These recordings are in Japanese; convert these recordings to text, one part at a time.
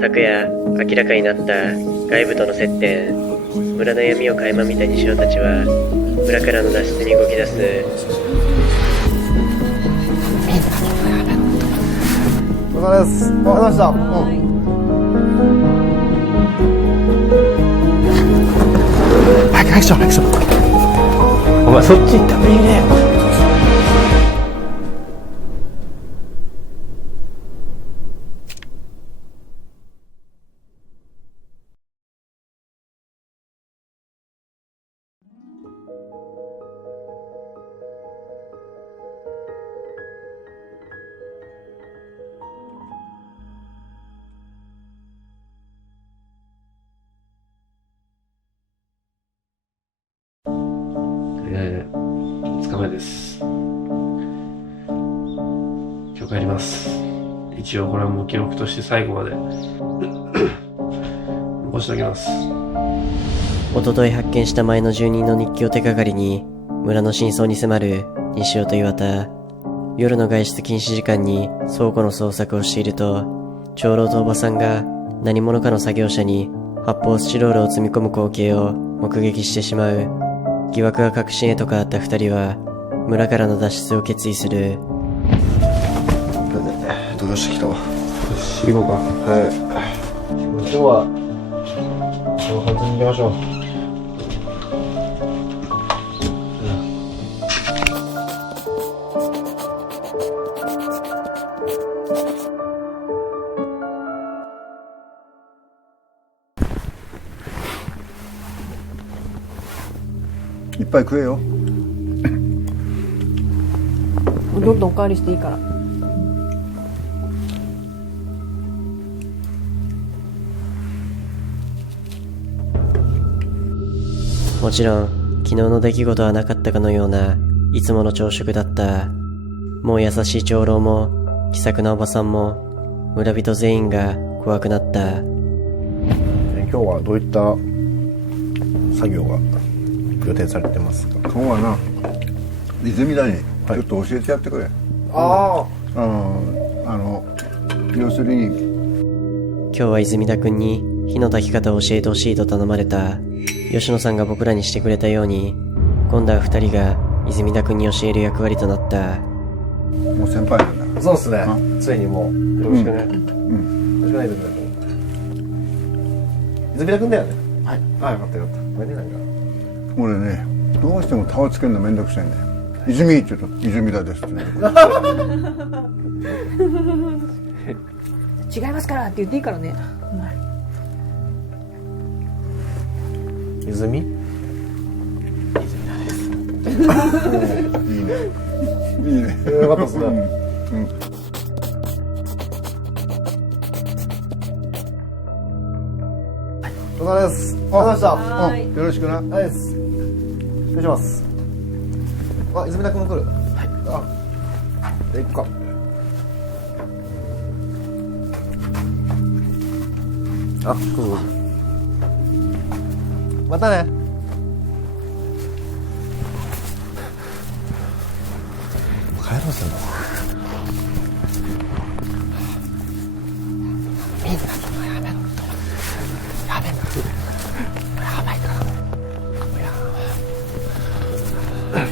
昨夜明らかになった外部との接点。村の闇を垣間見た西尾たちは村からの脱出に動き出す。お疲れです。わかりました。早くしろ、早くしろ。お前そっち行ったらいいね。2日目です。今日帰ります。一応これはもう記録として最後まで残しておきます。一昨日発見した前の住人の日記を手がかりに村の真相に迫る西尾と岩田。夜の外出禁止時間に倉庫の捜索をしていると、長老とおばさんが何者かの作業車に発泡スチロールを積み込む光景を目撃してしまう。疑惑が確信へと変わった二人は村からの脱出を決意する。どうしてきたわ。行こうか。はい。今日はこの感じに行きましょう。いっぱい食えよ。どんどんおかわりしていいから。もちろん昨日の出来事はなかったかのようないつもの朝食だった。もう優しい長老も気さくなおばさんも村人全員が怖くなった。今日はどういった作業が予定されてますか？今日はな、泉田にちょっと教えてやってくれ。要するに今日は泉田くんに火の焚き方を教えてほしいと頼まれた。吉野さんが僕らにしてくれたように今度は二人が泉田くんに教える役割となった。もう先輩なんだ。そうですね。ついにもうよろしくね。よろしくね、泉田君だよね。はい。あ、よかったよかった。ごめんね、なんか。俺ね、どうしてもタワつけるのめんどくさいんだよ。泉って言うと泉田ですって言う。違いますからって言っていいからね。泉？いいね。いいね。よかったですね。お疲れです。お疲れ様でした。よろしくな。はいです。失礼します。あ、泉田君も来る。はい。あ、じゃあ行こうか。あ、どうぞ。またね。帰ろうぜもう。みんなそのやめろ。やめろ。やばいからもう。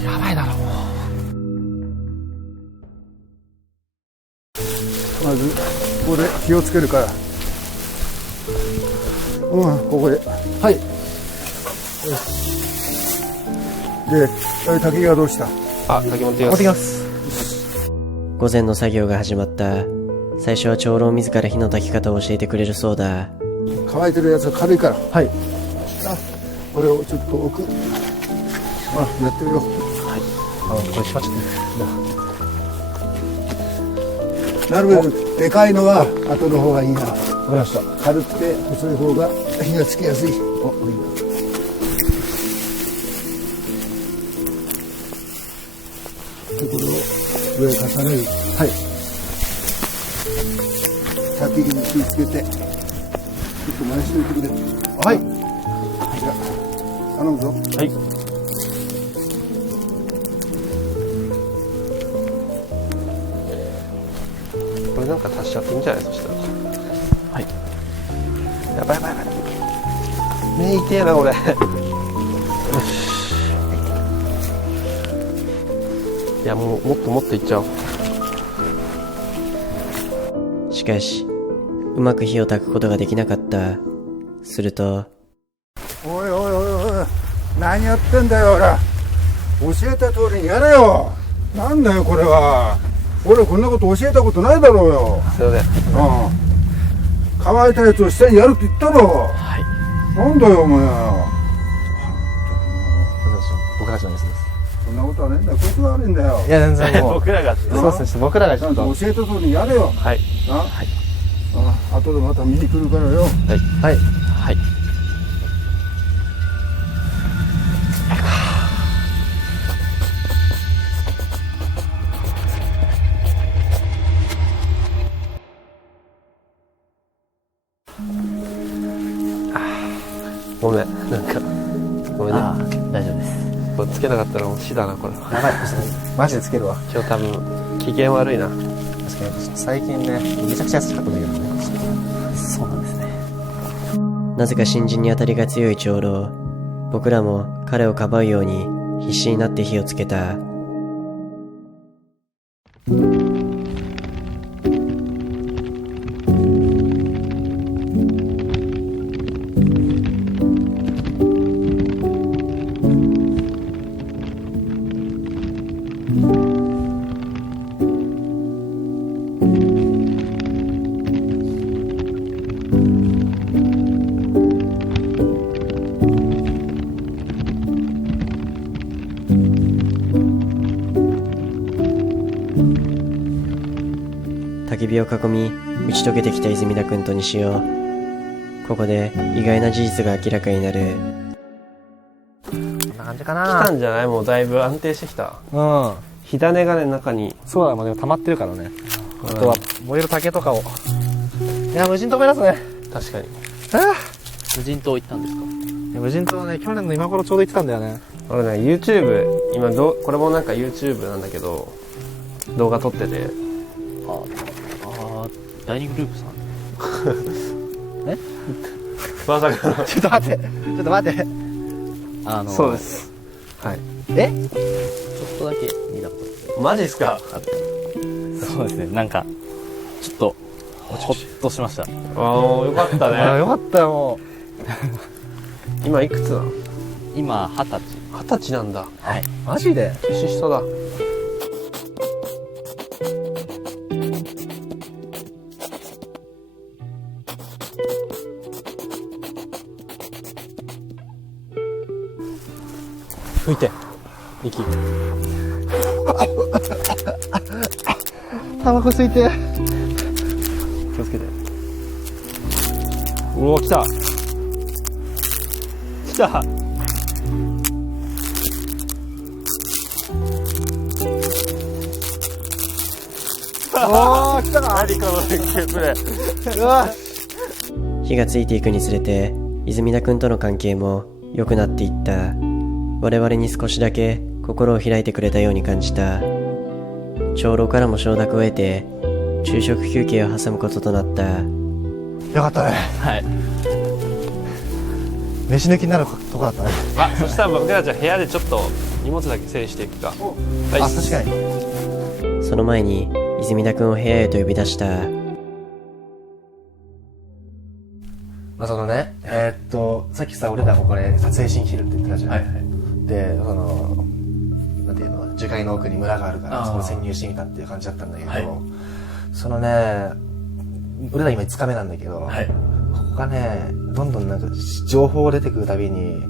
やばいだろもう。まずここで火をつけるから。ここで。はい。で、滝がどうした？あ、滝持ってきます。持ってきます。午前の作業が始まった。最初は長老自ら火の焚き方を教えてくれるそうだ。乾いてるやつは軽いから。はい。これをちょっと置く。やってみよう。はい。これしまっちゃって。なるべくでかいのは後の方がいいな。わかりました。軽くて細い方が火がつきやすい。いいな。でこれを上へ重ねる。はい。先に火つけてちょっと回しておいてくれ。はい。じゃあ頼むぞ。はい。これなんか足しちゃっていいんじゃない？そしたら。はい。やばいやばいやばい。目痛えな俺。よし。いやもっといっちゃおう。しかし、うまく火を焚くことができなかった。すると、おいおいおいおい、何やってんだよ、ほら。教えた通りにやれよ。なんだよ、これは。俺こんなこと教えたことないだろうよ。すいません。乾いたやつを下にやるって言ったろ。はい。なんだよ、お前。僕たちのミスです。そんなことはねえんだよ。こいつが悪いんだよ。いや、全然もう。僕らが。そうですね、僕らがちちゃんょっと。と教えた通りにやれよ。はい。後でまた見に来るからよ。はい。はい。はい。ごめん、なんかごめんね。ああ、大丈夫です。これつけなかったらもう死だなこれ。やばい、マジでつけるわ。今日多分機嫌悪いな。確かに、最近ね、めちゃくちゃ安かったんだけどね。そうなんですね。なぜか新人に当たりが強い長老。僕らも彼をかばうように必死になって火をつけた。焚き火を囲み打ち解けてきた泉田君と西尾。ここで意外な事実が明らかになる。こんな感じか来な。たんじゃない？もうだいぶ安定してきた。うん。火種がね中に。そうだ、もうでも溜まってるからね。あとは、燃える竹とかを。いや、無人島目指すね。確かに。無人島行ったんですか？いや無人島ね、去年の今頃ちょうど行ってたんだよね。俺ね YouTube 今これもなんか YouTube なんだけど動画撮ってて。第二グループさん。まさかの。ちょっと待って。そうです。はい。ちょっとだけ見たこマジっすか？と。そうですね。なんかちょっとほっとしました。ああよかったあね。よかったよ、も今いくつなの今20歳。？20歳なんだ。はい。う。マジで年下だ。吹いて息。タバコ吸いて。気をつけて。うお来た来た。おー、来たか。何この連携プレー。うわ。火がついていくにつれて泉田君との関係も良くなっていった。我々に少しだけ心を開いてくれたように感じた。長老からも承諾を得て昼食休憩を挟むこととなった。よかったね。はい。飯抜きになるとこだったね。あ、そしたら僕らじゃあ部屋でちょっと荷物だけ整理していくか。はい。あ、確かに。その前に泉田君を部屋へと呼び出した。まあ、そのね、さっきさ、俺らここで撮影しに来てるって言ってたじゃん。で、なんていうの、樹海の奥に村があるから、そこに潜入してみたっていう感じだったんだけど、そのね、俺ら今5日目なんだけど、ここがね、どんどんなんか情報が出てくるたびに、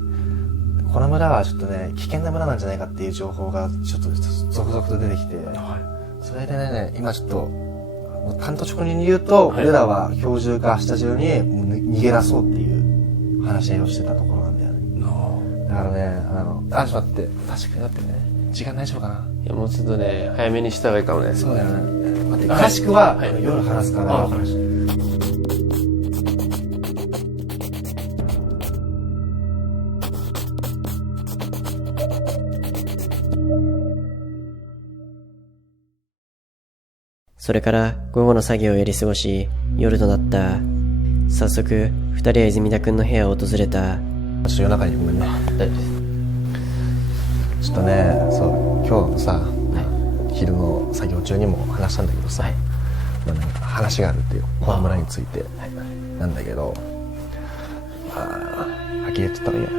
この村はちょっとね、危険な村なんじゃないかっていう情報がちょっと続々と出てきて、それでね、今ちょっと、関東直入に言うと、俺らは今日中か明日中にもう逃げ出そうっていう話し合いをしてたところなんだよね。だからね、ちょっと待って、確かにだってね、時間大丈夫かな？いやもうちょっとね早めにした方がいいかもね。そうだよね。待って、詳しくは、夜話すから。わかりました。それから午後の作業をやり過ごし夜となった。早速、二人は泉田くんの部屋を訪れた。ちょっと夜中にごめんね。大丈夫です。ちょっとね、そう、今日さ、昼の作業中にも話したんだけどさ、まあ、なんか話があるっていう小田村についてなんだけど、はっきり言っちゃったらいいや。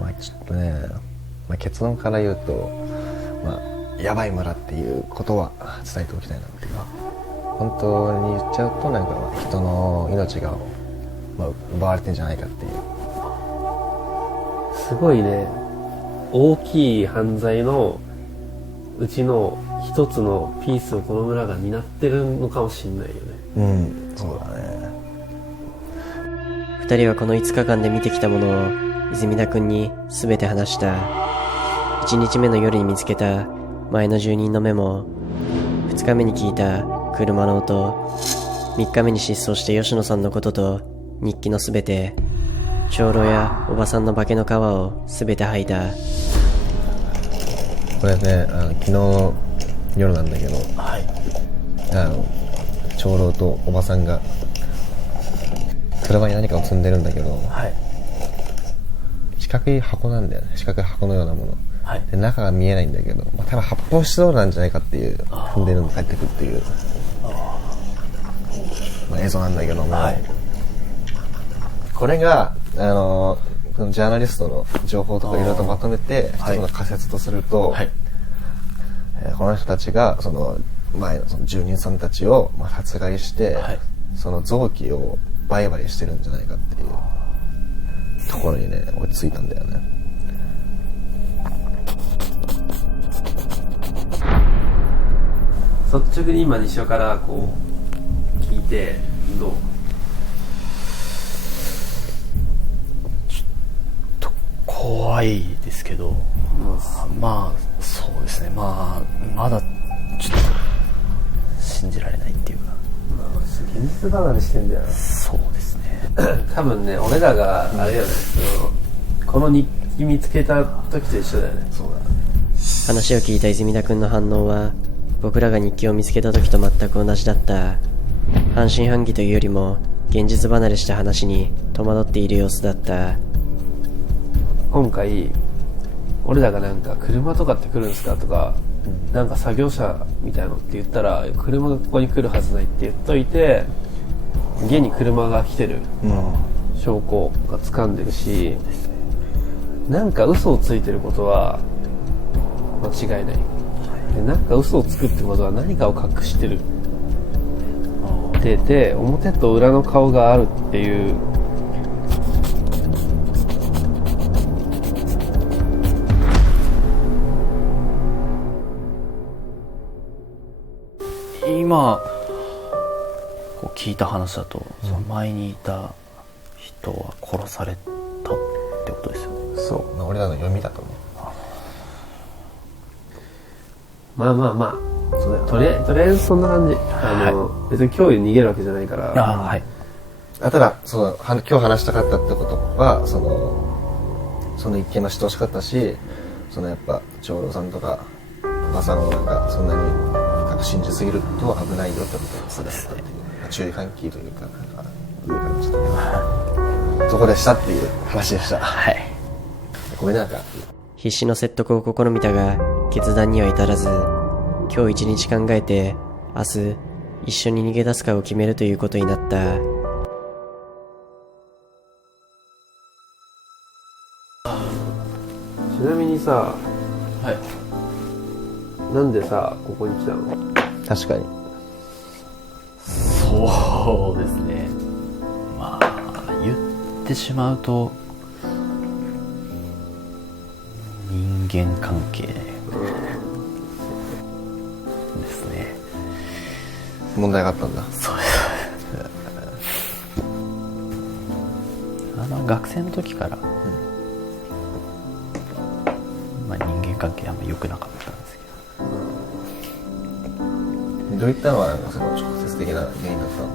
まあちょっとね、まあ、結論から言うと、まあ、やばい村っていうことは伝えておきたいなっていうか、本当に言っちゃうとなんか人の命が、まあ、奪われてんじゃないかっていう。すごいね、大きい犯罪のうちの一つのピースをこの村が担ってるのかもしれないよね。そうだね。二人はこの5日間で見てきたものを泉田くんに全て話した。1日目の夜に見つけた前の住人のメモ、2日目に聞いた車の音、3日目に失踪して吉野さんのことと日記の全て、長老やおばさんの化けの皮を全て吐いた。これね、昨日の夜なんだけど、長老とおばさんが車に何かを積んでるんだけど、四角い箱なんだよね。四角い箱のようなもの、で中が見えないんだけど、まあ、多分発泡スチロールなんじゃないかっていう、踏んでるのが帰ってくるっていう、まあ、映像なんだけども、これがこのジャーナリストの情報とかいろいろとまとめて一つの仮説とすると、この人たちがその前のその住人さんたちをまあ殺害して、その臓器を売買してるんじゃないかっていうところにね落ち着いたんだよね。率直に今西尾からこう聞いてどう？怖いですけど、まあそうですね、まあまだちょっと信じられないっていうか、現実離れしてんだよ。そうですね。多分ね、俺らがあれよね、この日記見つけた時と一緒だよね。そうだ。話を聞いた泉田くんの反応は僕らが日記を見つけた時と全く同じだった。半信半疑というよりも現実離れした話に戸惑っている様子だった。今回俺らがなんか車とかって来るんですかとか、なんか作業車みたいなのって言ったら車がここに来るはずないって言っといて、現に車が来てる証拠が掴んでるし、なんか嘘をついてることは間違いない。でなんか嘘をつくってことは何かを隠してるで表と裏の顔があるっていう。今こう聞いた話だと、その前にいた人は殺されたってことですよね。そう、まあ、俺らの読みだとね。まあそうだよ。とりあえずそんな感じ。別に今日逃げるわけじゃないから。ただ今日話したかったってことはその一件の知ってほしかったし、そのやっぱ長老さんとかおばさんをなんかそんなに深く信じすぎると危ないよってことを伝えたっていう、注意喚起というか、なんか上からちょっとそこでしたっていう話でした。ごめんなんか必死の説得を試みたが決断には至らず、今日一日考えて明日一緒に逃げ出すかを決めるということになった。ちなみにさ、なんでさここに来たの？確かにそうですね。まあ言ってしまうと人間関係ですね。問題があったんだ。そうです。学生の時から、まあ、人間関係あんま良くなかったんですけど。どういったのはその直接的な原因だったの？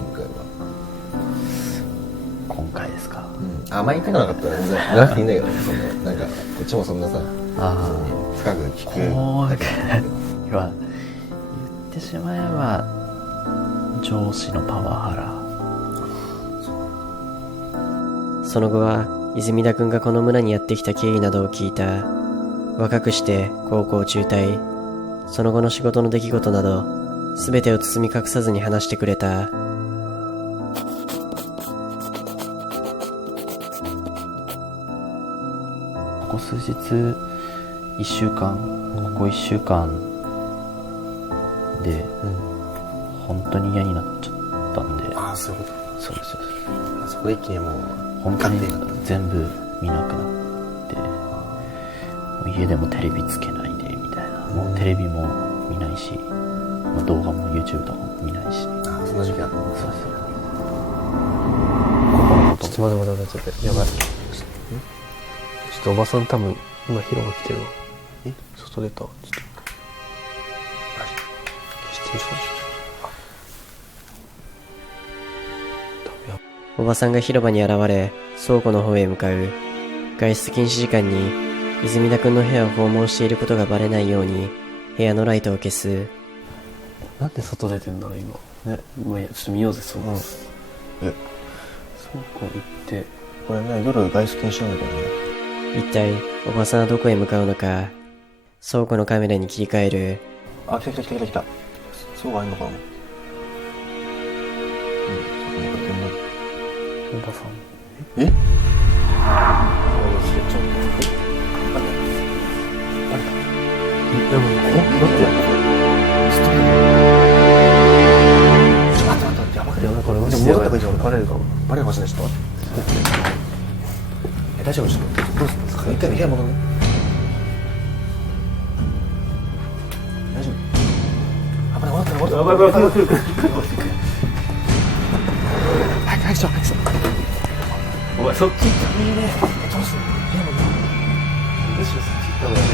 今回ですか？あんまり言いたくなかったら全然言わなくていいんだけどね。そんななんかこっちもそんなさ深く聞くだけ言ってしまえば上司のパワハラ。その後は泉田くんがこの村にやってきた経緯などを聞いた。若くして高校中退、その後の仕事の出来事など全てを包み隠さずに話してくれた。ここ数日、1週間、ここ1週間で、本当に嫌になっちゃったんで。ああ、そういうこそうです、そうです。と。そこで一気にもう、本当に全部見なくなって、もう家でもテレビつけないでみたいな。もうテレビも見ないし、まあ、動画も YouTube とかも見ないし。ああ、その時期あったの。そうです。ちょっと待って、やばい。ちょっとおばさん多分、今広場来てるわ。外出た。ちょっと。消してみよおばさんが広場に現れ、倉庫の方へ向かう。外出禁止時間に、泉田くんの部屋を訪問していることがバレないように、部屋のライトを消す。なんで外出てんだろう、今。ね。まあいいや、ちょっと見ようぜ、そう。倉庫行って。これね、夜外出禁止なんだけどね。一体、おばさんはどこへ向かうのか。倉庫のカメラに切り替える。あ、来た。そうがあるのかな。おばさん。え？これマジで戻った方がいいじゃん。バレるかも。バレるかもしれない。ちょっと待って。大丈夫？ちょっとどうするんですか？一回部屋戻るね。大丈夫？あ、戻った。早くお前そっち行った。いいね。どうする？部屋戻る。むしろそっち行った方がいいな。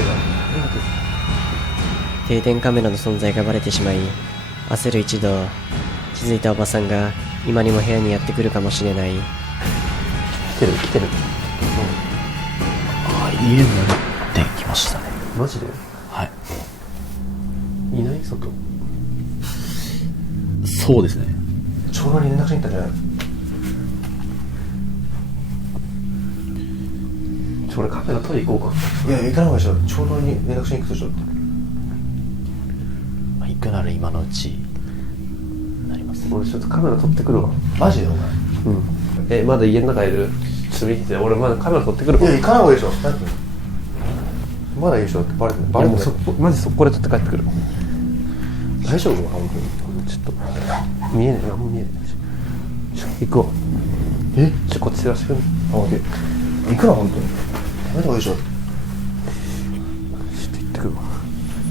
定点カメラの存在がバレてしまい、焦る一同。気づいたおばさんが今にも部屋にやってくるかもしれない。来てる。あ、家に戻ってきましたね。マジで？はい。いない外。そうですね。長老に連絡しに行ったんじゃないの？俺カメラ取り行こうか。いや、行かない方がいいでしょ。長老に連絡しに行くでしょって。まあ、行くなら今のうちになります。俺ちょっとカメラ撮ってくるわ。マジでお前。まだ家の中いる？ちょっと見てて、俺まだカメラ撮ってくるわ。いや、行かない方がいいでしょ。まだいいでしょってバレてない。バレてない。マジ速攻で撮って帰ってくる。大丈夫？本当に。ちょっと見えねえ、何も見えねえ。行くわ。こっち照らしてくる。あ、オッケー。行くな、本当に。やめた方がいいでしょ。ちょっと行ってくるわ。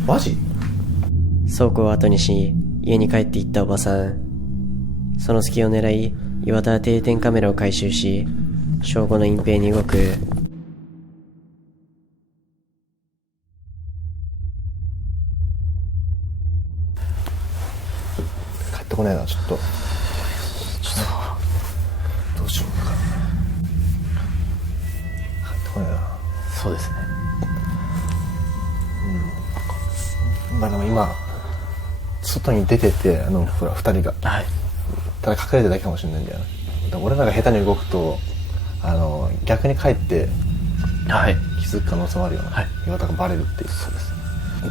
マジ？倉庫を後にし、家に帰って行ったおばさん。その隙を狙い、岩田は定点カメラを回収し、証拠の隠蔽に動く。帰ってこないな、ちょっと。どうしようか。帰ってこないな。そうですね。まあでも今、外に出てて、ほら、二人が。はい。ただ隠れてるだけかもしれないんだよ。だから俺らが下手に動くと、逆に帰ってはい。気づく可能性もあるよな。はい。岩田がバレるっていう。そうです。待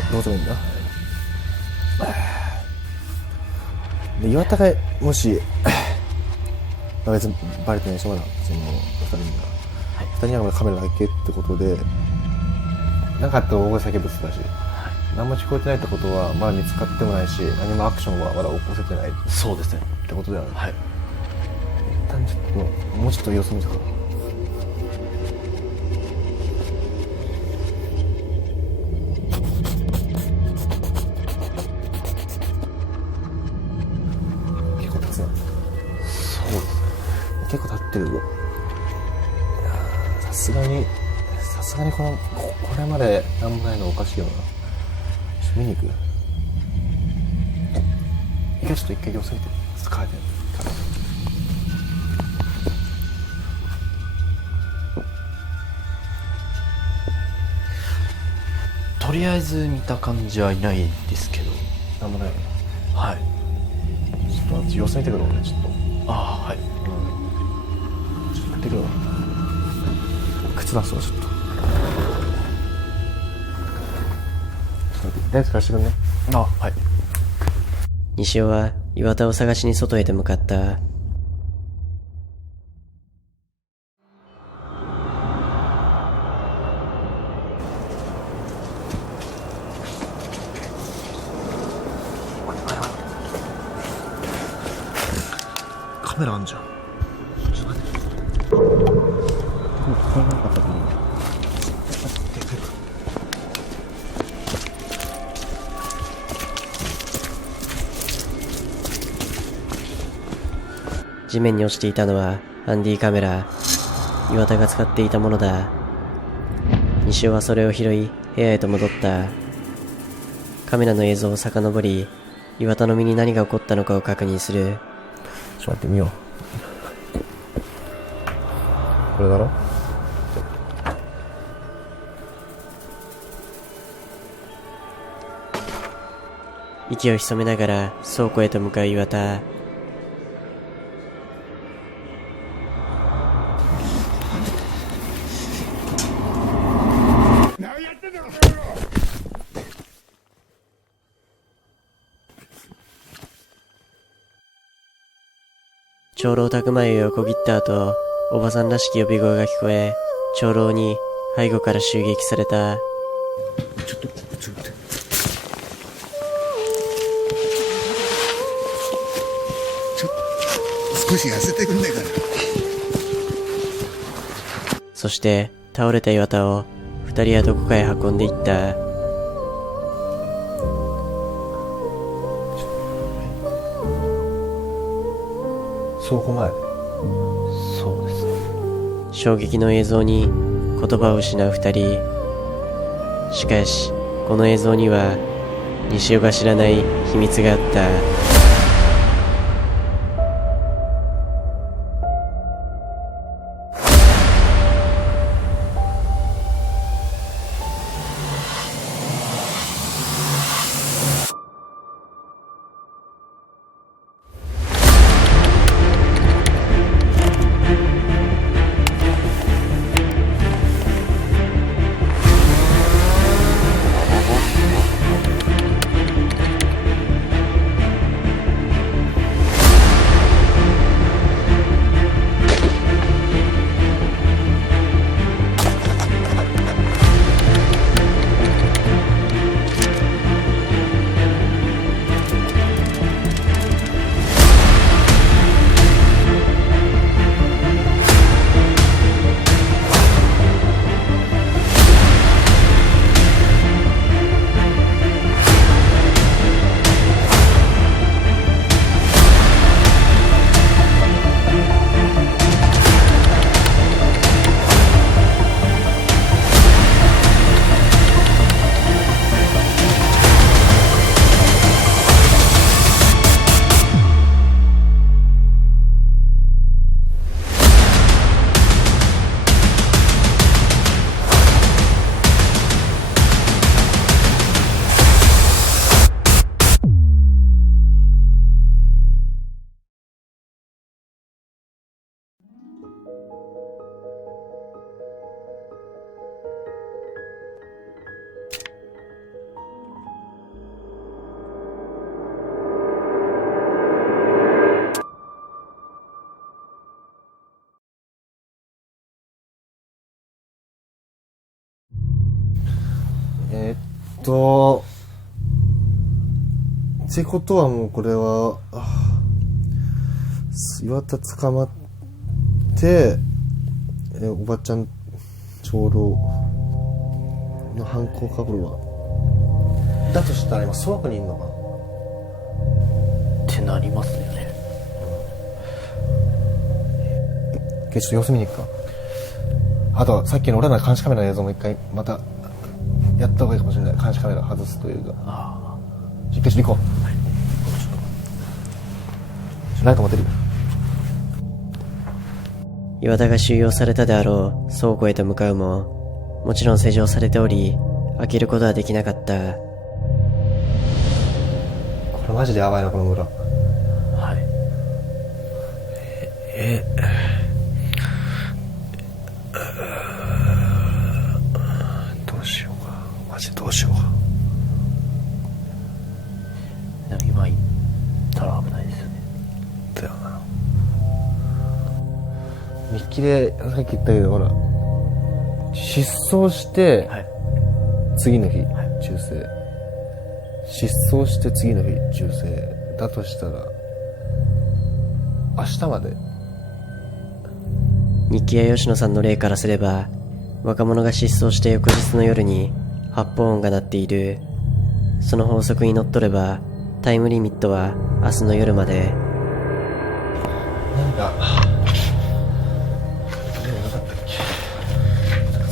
って、どうするんだ。で、岩田が、もし、まあ別にバレてないし、まだ、その、二人には。二人にはカメラだけってことで、なんかあったら大声叫ぶってだし、何も聞こえてないってことは、まだ見つかってもないし、何もアクションはまだ起こせてないっそうですね。てことだよね。はい。一旦ちょっと、もうちょっと様子見てから。結構経つな。そうですね。結構経ってるよ。いやー、さすがにこれまでなんもないのおかしいよな。ちょっと見に行く？ちょっと一回様子見て。ちょっと帰ってから。とりあえず見た感じはいないですけど。なんもないよね。はい。と様子見てくる俺ちょっと。ああ、はい。ちょっと行ってくるわ。靴出すわちょっと。ちょっと待って、電池貸してくんね。ああ、はい。西尾は岩田を探しに外へと向かった。カメラあんじゃん。ちょっと待って。地面に落ちていたのはハンディカメラ。岩田が使っていたものだ。西尾はそれを拾い部屋へと戻った。カメラの映像を遡り、岩田の身に何が起こったのかを確認する。ちょっと待ってみよう。これだろ？息を潜めながら倉庫へと向かう岩田。長老宅前を横切った後、おばさんらしき呼び声が聞こえ、長老に背後から襲撃された。ちょっと待って。少し痩せてくんねえから。そして倒れた岩田を二人はどこかへ運んでいった。倉庫前。そうですね。衝撃の映像に言葉を失う二人。しかしこの映像には西尾が知らない秘密があった。ってことはもうこれは、岩田捕まって、おばちゃん長老の犯行かぶるわ。だとしたら今倉庫にいんのかってなりますよね。ちょっと様子見に行くか。あとはさっきの俺らの監視カメラの映像も一回またやった方がいいかもしれない。監視カメラ外すというか。一回行こう。ライト持てる？岩田が収容されたであろう倉庫へと向かうも、もちろん施錠されており、開けることはできなかった。これマジでやばいな、この村。はい。日記でさっき言ったけど、ほら、失踪して、はい次の日、中世。失踪して次の日、中世。だとしたら、明日まで。日記や吉野さんの例からすれば、若者が失踪して翌日の夜に発砲音が鳴っている。その法則にのっとれば、タイムリミットは明日の夜まで。何か、でもなかったっけ。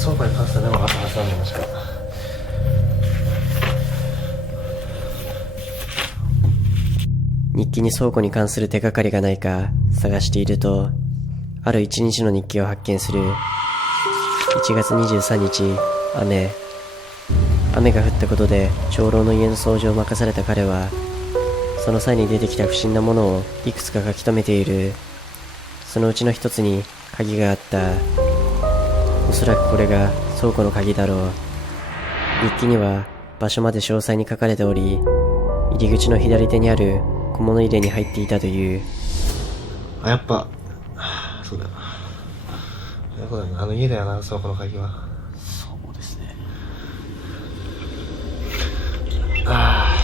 倉庫に関してはでも朝挟んでました。日記に倉庫に関する手がかりがないか探していると、ある一日の日記を発見する。1月23日、雨が降ったことで長老の家の掃除を任された彼は、その際に出てきた不審なものをいくつか書き留めている。そのうちの一つに鍵があった。おそらくこれが倉庫の鍵だろう。日記には場所まで詳細に書かれており、入り口の左手にある小物入れに入っていたという。あ、やっぱ、そうだよな。そうだよな。あの家だよな、倉庫の鍵は。そうですね。ああ。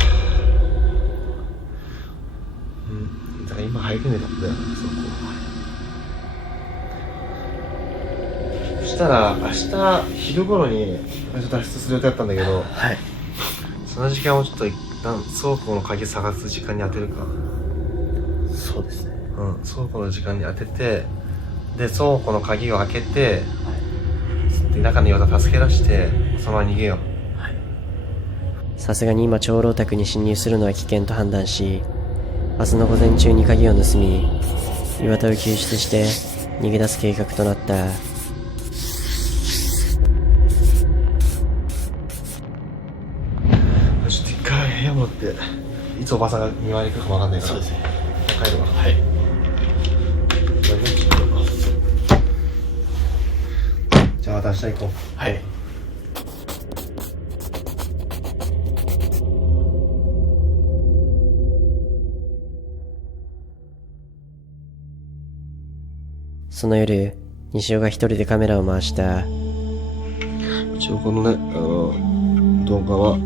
うん。だから今入れねえかったよな、倉庫。そしたら、明日昼頃に脱出する予定だったんだけど、はい。その時間をちょっと一旦倉庫の鍵探す時間に当てるか。そうですね。うん、倉庫の時間に当てて、で、倉庫の鍵を開けて、で、中の岩田助け出して、そのまま逃げよう。さすがに今長老宅に侵入するのは危険と判断し、明日の午前中に鍵を盗み、岩田を救出して逃げ出す計画となった。よし、一回部屋戻って、いつおばさんが見舞いに来るかもわかんないから。そうですね。帰るわ。はい。じゃあ、明日行こう。はい。その夜、西尾が一人でカメラを回した。一応このね、動画は、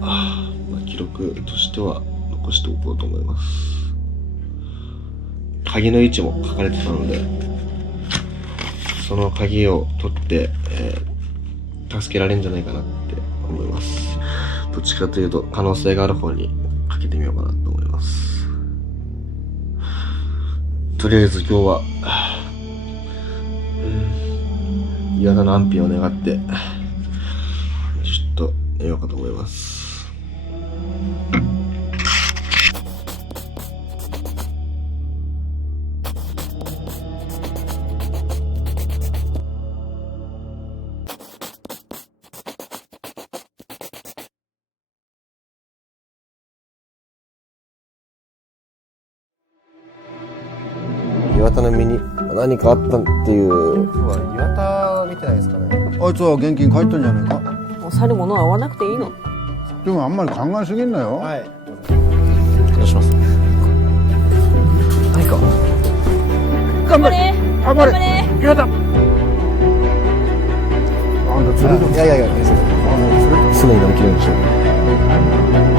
記録としては残しておこうと思います。鍵の位置も書かれてたので、その鍵を取って、助けられるんじゃないかなって思います。どっちかというと可能性がある方にかけてみようかなと思います。とりあえず今日は、岩田の安否を願って、ちょっと寝ようかと思います。岩田の身に何かあったっていう。今日は岩田は見てないですかね。あいつは現金返ったんじゃないか。もう去るものは追わなくていいの。でもあんまり考えすぎんなよ。はい。どうします？何か。頑張れ。頑張れ。岩田。あんた連れて。いや、すぐに乗り切るんでしょう。